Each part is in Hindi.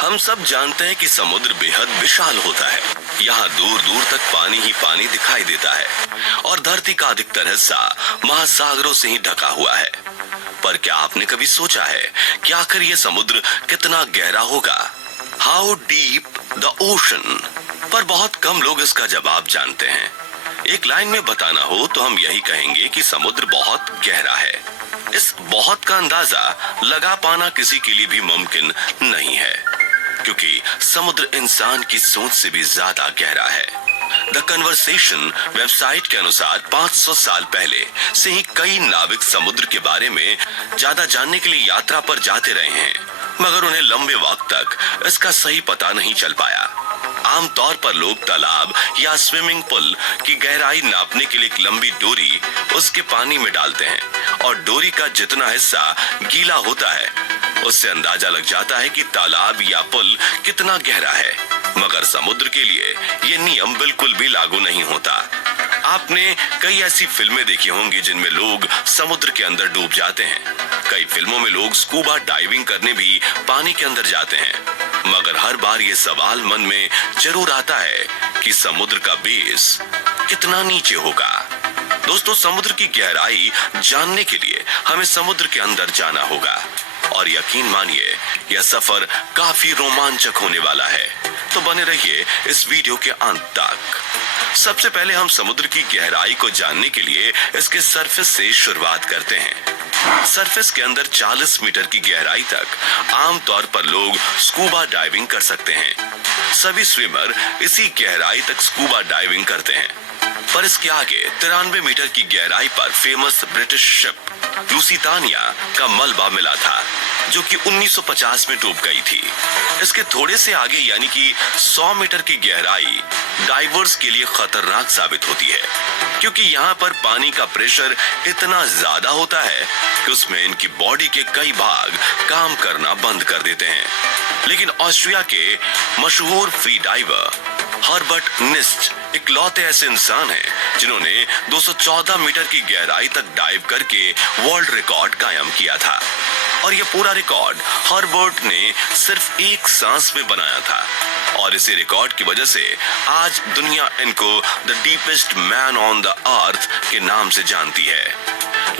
हम सब जानते हैं कि समुद्र बेहद विशाल होता है। यहाँ दूर दूर तक पानी ही पानी दिखाई देता है और धरती का अधिकतर हिस्सा महासागरों से ही ढका हुआ है। पर क्या आपने कभी सोचा है कि आखिर ये समुद्र कितना गहरा होगा? How deep the ocean? पर बहुत कम लोग इसका जवाब जानते हैं। एक लाइन में बताना हो तो हम यही कहेंगे कि समुद्र बहुत गहरा है। इस बहुत का अंदाजा लगा पाना किसी के लिए भी मुमकिन नहीं है, क्योंकि समुद्र इंसान की सोच से भी ज्यादा गहरा है। द कन्वर्सेशन वेबसाइट के अनुसार 500 साल पहले से ही कई नाविक समुद्र के बारे में ज्यादा जानने के लिए यात्रा पर जाते रहे हैं, मगर उन्हें लंबे वक्त तक इसका सही पता नहीं चल पाया। आमतौर पर लोग तालाब या स्विमिंग पूल की गहराई नापने के लिए एक लंबी डोरी उसके पानी में डालते हैं और डोरी का जितना हिस्सा गीला होता है उससे अंदाजा लग जाता है कि तालाब या पुल कितना गहरा है। मगर समुद्र के लिए ये नियम बिल्कुल भी लागू नहीं होता। आपने कई ऐसी फिल्में देखी होंगी जिनमें लोग समुद्र के अंदर डूब जाते हैं। कई फिल्मों में लोग स्कूबा डाइविंग करने भी पानी के अंदर जाते हैं, मगर हर बार ये सवाल मन में जरूर आता है कि समुद्र का बेस कितना नीचे होगा। दोस्तों, समुद्र की गहराई जानने के लिए हमें समुद्र के अंदर जाना होगा और यकीन मानिए यह सफर काफी रोमांचक होने वाला है। तो बने रहिए इस वीडियो के अंत तक। सबसे पहले हम समुद्र की गहराई को जानने के लिए इसके सरफेस से शुरुआत करते हैं। सरफेस के अंदर 40 मीटर की गहराई तक आमतौर पर लोग स्कूबा डाइविंग कर सकते हैं। सभी स्विमर इसी गहराई तक स्कूबा डाइविंग करते हैं, पर इसके आगे 93 मीटर की गहराई पर फेमस ब्रिटिश शिप लुसितानिया का मलबा मिला था, जो कि 1950 में डूब गई थी। इसके थोड़े से आगे यानी कि 100 मीटर की गहराई डाइवर्स के लिए खतरनाक साबित होती है, क्योंकि यहाँ पर पानी का प्रेशर इतना ज्यादा होता है कि उसमें इनकी बॉडी के कई भाग काम करना बंद कर देते हैं। लेकिन ऑस्ट्रिया के मशहूर फ्री डाइवर हर्बर्ट निस्ट इकलौते ऐसे इंसान हैं जिन्होंने 214 मीटर की गहराई तक डाइव करके वर्ल्ड रिकॉर्ड कायम किया था। और यह पूरा रिकॉर्ड हर्बर्ट ने सिर्फ एक सांस में बनाया था, और इसी रिकॉर्ड की वजह से आज दुनिया इनको the deepest man on the earth के नाम से जानती है।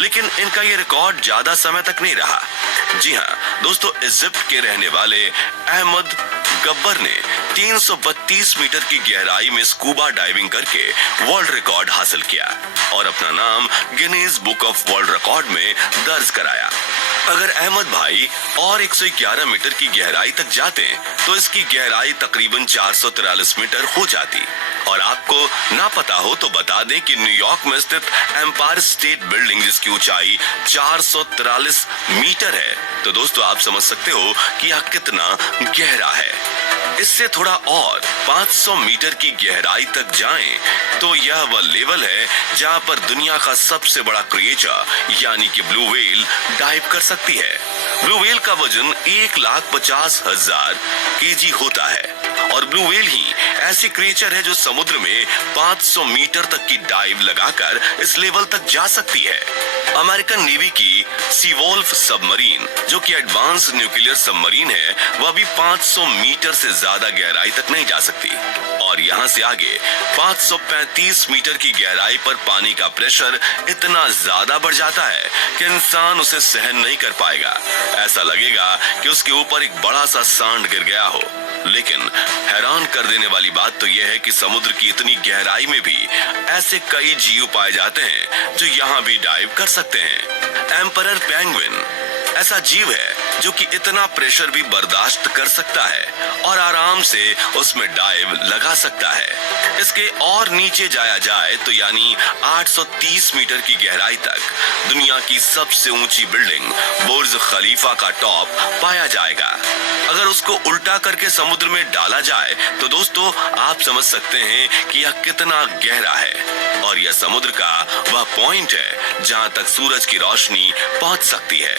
लेकिन इनका ये रिकॉर्ड ज्यादा समय तक नहीं रहा। जी हाँ दोस्तों, इजिप्ट के रहने वाले अहमद गब्बर ने 332 मीटर की गहराई में स्कूबा डाइविंग करके वर्ल्ड रिकॉर्ड हासिल किया और अपना नाम Guinness book of world record में दर्ज कराया। अगर अहमद भाई और 111 मीटर की गहराई तक जाते तो इसकी गहराई तकरीबन 443 मीटर हो जाती। और आपको ना पता हो तो बता दें कि न्यूयॉर्क में स्थित एम्पायर स्टेट बिल्डिंग, जिसकी ऊंचाई 443 मीटर है, तो दोस्तों आप समझ सकते हो कि यह कितना गहरा है। इससे थोड़ा और 500 मीटर की गहराई तक जाएं तो यह वह लेवल है जहां पर दुनिया का सबसे बड़ा क्रिएचर यानी कि ब्लू व्हेल डाइव कर सकती है। ब्लू व्हेल का वजन 1,50,000 केजी होता है और ब्लू व्हेल ही ऐसी क्रिएचर है जो समुद्र में 500 मीटर तक की डाइव लगाकर इस लेवल तक जा सकती है। अमेरिकन नेवी की सीवोल्फ सबमरीन, जो कि एडवांस न्यूक्लियर सबमरीन है, वह भी 500 मीटर से ज्यादा गहराई तक नहीं जा सकती। और यहाँ से आगे 535 मीटर की गहराई पर पानी का प्रेशर इतना ज्यादा बढ़ जाता है कि इंसान उसे सहन नहीं कर पाएगा। ऐसा लगेगा कि उसके ऊपर एक बड़ा सा सांड गिर गया हो। लेकिन हैरान कर देने वाली बात तो यह है कि समुद्र की इतनी गहराई में भी ऐसे कई जीव पाए जाते हैं जो यहाँ भी डाइव कर सकते हैं। एम्परर पेंगुइन ऐसा जीव है जो कि इतना प्रेशर भी बर्दाश्त कर सकता है और आराम से उसमें डाइव लगा सकता है। इसके और नीचे जाया जाए तो यानी 830 मीटर की गहराई तक दुनिया की सबसे ऊंची बिल्डिंग बुर्ज खलीफा का टॉप पाया जाएगा। अगर उसको उल्टा करके समुद्र में डाला जाए तो दोस्तों आप समझ सकते हैं कि यह कितना गहरा है। और यह समुद्र का वह पॉइंट है जहां तक सूरज की रोशनी पहुंच सकती है।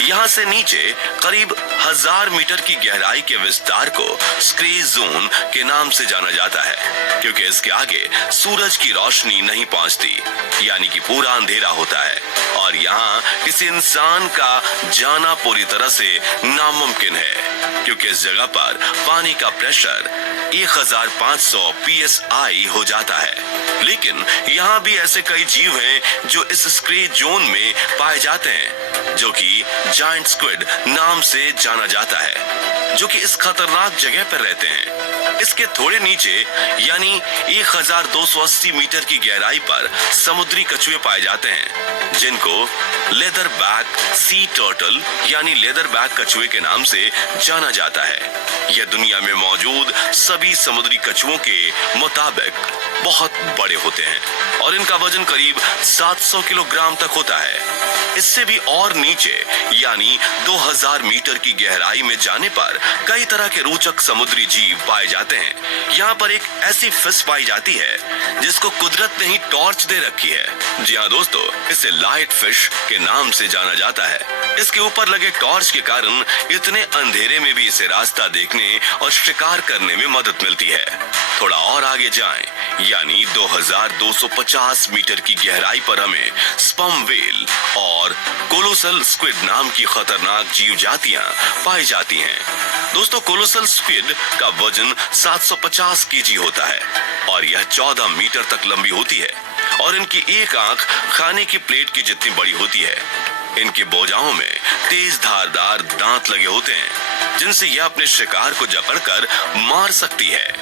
यहाँ से नीचे करीब 1000 मीटर की गहराई के विस्तार को स्क्रे जोन के नाम से जाना जाता है, क्योंकि इसके आगे सूरज की रोशनी नहीं पहुंचती, यानी कि पूरा अंधेरा होता है और यहाँ किसी इंसान का जाना पूरी तरह से नामुमकिन है, क्योंकि इस जगह पर पानी का प्रेशर 1500 PSI हो जाता है। लेकिन यहाँ भी ऐसे कई जीव हैं जो इस स्क्रे जोन में पाए जाते हैं, जो कि जायंट स्क्विड नाम से जाना जाता है, जो कि इस खतरनाक जगह पर रहते हैं। इसके थोड़े नीचे यानी 1280 मीटर की गहराई पर समुद्री कछुए पाए जाते हैं, जिनको लेदर बैक सी टर्टल यानी लेदर बैक कछुए के नाम से जाना जाता है। यह दुनिया में मौजूद सभी समुद्री कछुओं के मुताबिक बहुत बड़े होते हैं और इनका वजन करीब 700 किलोग्राम तक होता है। इससे भी और नीचे यानी 2000 मीटर की गहराई में जाने पर कई तरह के रोचक समुद्री जीव पाए जाते हैं। यहाँ पर एक ऐसी फिश पाई जाती है जिसको कुदरत ने ही टॉर्च दे रखी है। जी हाँ दोस्तों, इसे लाइट फिश के नाम से जाना जाता है। इसके ऊपर लगे टॉर्च के कारण इतने अंधेरे में भी इसे रास्ता देखने और शिकार करने में मदद मिलती है। थोड़ा और आगे जाएं, यानी 2250 मीटर की गहराई पर हमें स्पर्म व्हेल और कोलोसल स्क्विड नाम की खतरनाक जीव जातियां पाई जाती हैं। दोस्तों, कोलोसल स्क्विड का वजन 750 केजी होता है और यह 14 मीटर तक लंबी होती है और इनकी एक आंख खाने की प्लेट की जितनी बड़ी होती है। इनकी भुजाओं में तेज धारदार दांत लगे होते हैं, जिनसे यह अपने शिकार को जकड़कर मार सकती है।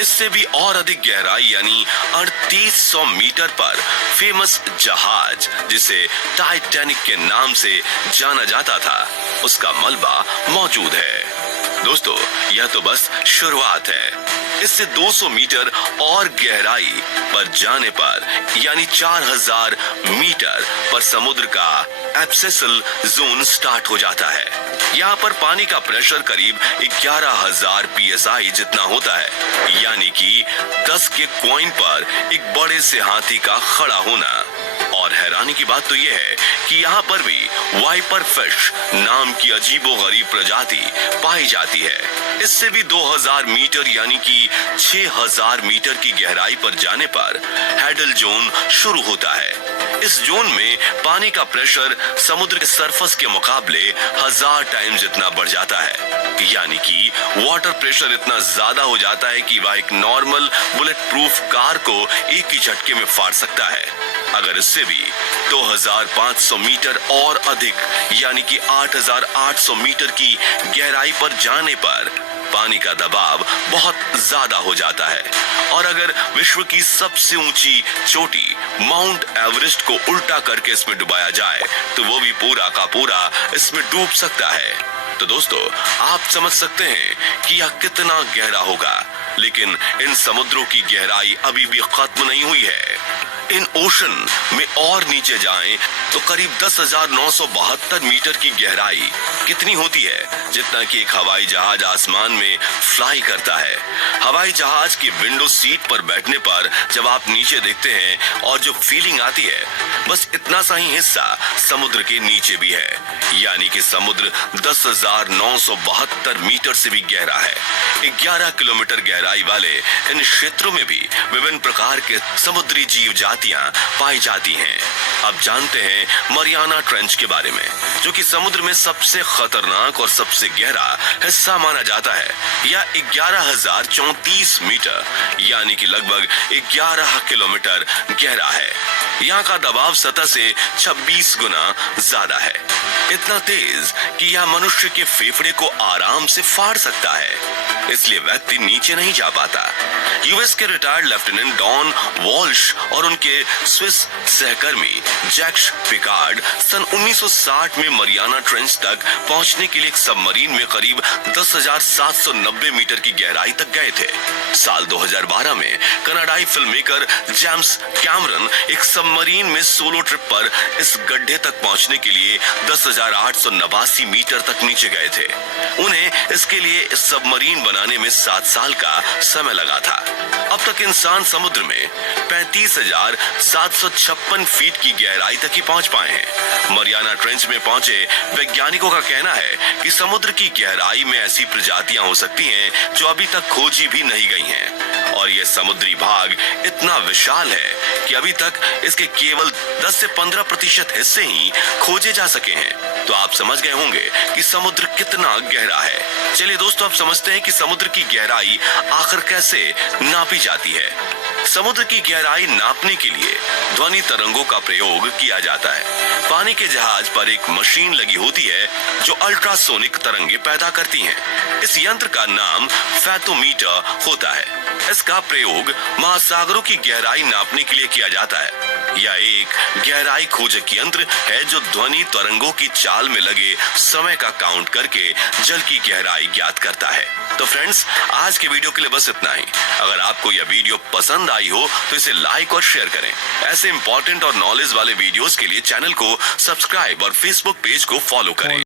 इससे भी और अधिक गहराई यानी 3800 मीटर पर फेमस जहाज, जिसे टाइटैनिक के नाम से जाना जाता था, उसका मलबा मौजूद है। दोस्तों, यह तो बस शुरुआत है। इससे 200 मीटर और गहराई पर जाने पर यानी 4000 मीटर पर समुद्र का एब्सेसल जोन स्टार्ट हो जाता है। यहाँ पर पानी का प्रेशर करीब 11000 PSI जितना होता है, यानी कि 10 के कॉइन पर एक बड़े से हाथी का खड़ा होना। और हैरानी की बात तो यह है कि यहाँ पर भी वाइपर फिश नाम की अजीबोगरीब प्रजाति पाई जाती है। इससे भी 2000 मीटर यानी कि 6000 मीटर की गहराई पर जाने पर हैडल जोन शुरू होता है। इस जोन में पानी का प्रेशर समुद्र के सरफेस के मुकाबले 1000 टाइम्स जितना बढ़ जाता है, यानी कि वाटर प्रेशर इतना ज्यादा हो जाता है कि वह एक नॉर्मल बुलेट प्रूफ कार को एक ही झटके में फाड़ सकता है। अगर इससे भी 2500 मीटर और अधिक यानी कि 8800 मीटर की गहराई पर जाने पर पानी का दबाव बहुत ज्यादा हो जाता है और अगर विश्व की सबसे ऊंची चोटी माउंट एवरेस्ट को उल्टा करके इसमें डुबाया जाए तो वो भी पूरा का पूरा इसमें डूब सकता है। तो दोस्तों, आप समझ सकते हैं कि यह कितना गहरा होगा, लेकिन इन समुद्रों की गहराई अभी भी खत्म नहीं हुई है। इन ओशन में और नीचे जाएं तो करीब 10,972 मीटर की गहराई कितनी होती है, जितना कि एक हवाई जहाज आसमान में फ्लाई करता है। हवाई जहाज की विंडो सीट पर बैठने पर जब आप नीचे देखते हैं और जो फीलिंग आती है, बस इतना सा ही हिस्सा समुद्र के नीचे भी है, यानी कि समुद्र 10,972 मीटर से भी गहरा है। 11 किलोमीटर गहराई वाले इन क्षेत्रों में भी विभिन्न प्रकार के समुद्री जीव जातियां पाई जाती हैं। अब जानते हैं मरियाना ट्रेंच के बारे में, जो कि समुद्र में सबसे खतरनाक और सबसे गहरा हिस्सा माना जाता है। यह 11,034 मीटर यानी कि लगभग 11 किलोमीटर गहरा है। यहाँ का दबाव सतह से 26 गुना ज्यादा है, इतना तेज कि यह मनुष्य के फेफड़े को आराम से फाड़ सकता है, इसलिए व्यक्ति नीचे नहीं जा पाता। यूएस के रिटायर्ड लेफ्टिनेंट डॉन वॉल्श और उनके स्विस सहकर्मी जैक्स पिकार्ड सन 1960 में मरियाना ट्रेंच तक पहुंचने के लिए एक सबमरीन में करीब 10,790 मीटर की गहराई तक गए थे। साल 2012 में कनाडाई फिल्ममेकर जेम्स कैमरन एक सबमरीन में सोलो ट्रिप पर इस गड्ढे तक पहुंचने के लिए 10,889 मीटर तक नीचे गए थे। उन्हें इसके लिए सबमरीन बनाने में 7 साल का समय लगा था। अब अब तक इंसान समुद्र में 35,756 फीट की गहराई तक ही पहुंच पाए हैं। मरियाना ट्रेंच में पहुंचे वैज्ञानिकों का कहना है कि समुद्र की गहराई में ऐसी प्रजातियां हो सकती हैं जो अभी तक खोजी भी नहीं गई हैं। और यह समुद्री भाग इतना विशाल है कि अभी तक इसके केवल 10 से 15% हिस्से ही खोजे जा सके हैं। तो आप समझ गए होंगे कि समुद्र कितना गहरा है। चलिए दोस्तों, आप समझते हैं कि समुद्र की गहराई आखिर कैसे नापी जाती है। समुद्र की गहराई नापने के लिए ध्वनि तरंगों का प्रयोग किया जाता है। पानी के जहाज पर एक मशीन लगी होती है जो अल्ट्रासोनिक तरंगे पैदा करती हैं। इस यंत्र का नाम फैथोमीटर होता है। इसका प्रयोग महासागरों की गहराई नापने के लिए किया जाता है। यह एक गहराई खोजक यंत्र है जो ध्वनि तरंगों की चाल में लगे समय का काउंट करके जल की गहराई ज्ञात करता है। तो फ्रेंड्स, आज के वीडियो के लिए बस इतना ही। अगर आपको यह वीडियो पसंद आई हो तो इसे लाइक और शेयर करें। ऐसे इंपॉर्टेंट और नॉलेज वाले वीडियोस के लिए चैनल को सब्सक्राइब और फेसबुक पेज को फॉलो करें।